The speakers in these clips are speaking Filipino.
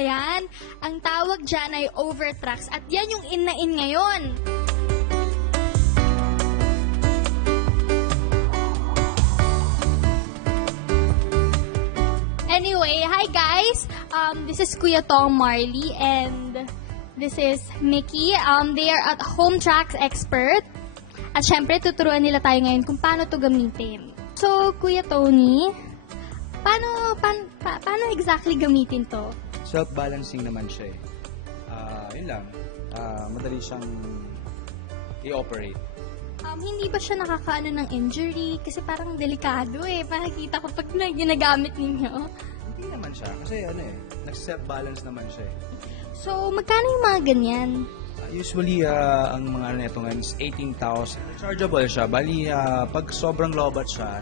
ba yan? Ang tawag dyan ay overtracks at yan yung in na in ngayon. Anyway, hi guys! This is Kuya Tong Marley and this is Mickey. They are at home tracks expert. At syempre, tuturuan nila tayo ngayon kung paano to gamitin. So, Kuya Tony, paano exactly gamitin to? Self-balancing naman siya eh. Yun lang. Madali siyang i-operate. Hindi ba siya nakakaano ng injury? Kasi parang delikado eh. Nakikita ko pag ginagamit ninyo. Hindi naman siya. Kasi nag-self-balance naman siya eh. So, magkano yung mga ganyan? Usually, ang mga nito ngayon is 18,000. Rechargeable siya. Bali, pag sobrang lobat siya,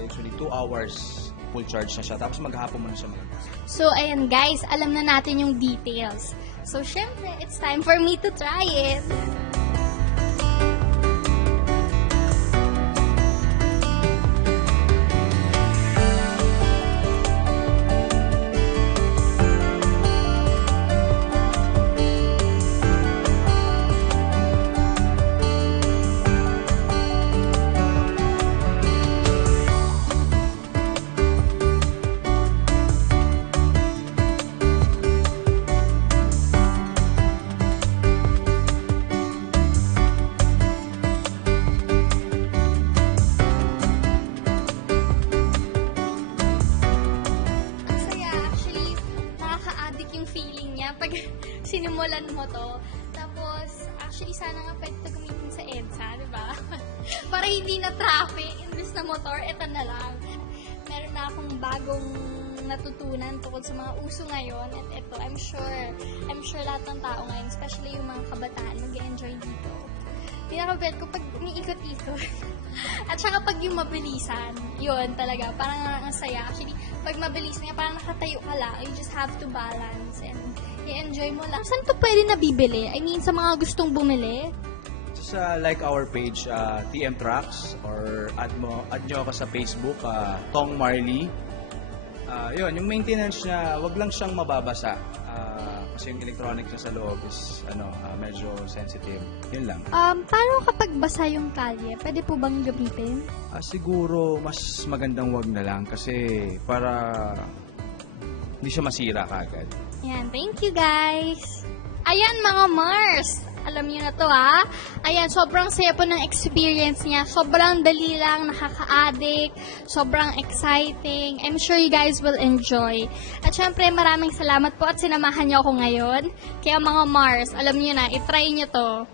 usually 2 hours full charge na siya. Tapos maghapon mo na siya magagamit. So, ayan guys, alam na natin yung details. So, syempre, it's time for me to try it. Pag sinimulan mo to. Tapos, actually, sana nga pwede ito gamitin sa EDSA, di ba? Para hindi na traffic, imbes na motor, eto na lang. Meron na akong bagong natutunan tungkol sa mga uso ngayon. At ito, I'm sure lahat ng tao ngayon, especially yung mga kabataan, mag-enjoy dito. Pinaka-bet ko pag umiikot-ikot. At saka pag yung mabilisan, yun talaga, parang ang saya. Actually, pag mabilis nga, parang nakatayo ka lang, you just have to balance and i-enjoy mo lang. Saan to pwede nabibili? I mean, sa mga gustong bumili? Sa like our page, TM Tracks, or add nyo ako sa Facebook, Tong Marley. Yun, yung maintenance niya, wag lang siyang mababasa. Kasi yung electronics niya sa loob is medyo sensitive. Yun lang. Paano kapag basa yung kalye? Pwede po bang gamitin? Siguro mas magandang wag na lang kasi para hindi siya masira kagad. Ayan, thank you guys! Ayan mga Mars! Alam niyo na to ha. Ayan, sobrang saya po ng experience niya. Sobrang dali lang, nakaka-addict, sobrang exciting. I'm sure you guys will enjoy. At syempre, maraming salamat po at sinamahan niyo ako ngayon. Kaya mga Mars, alam niyo na, itry niyo to.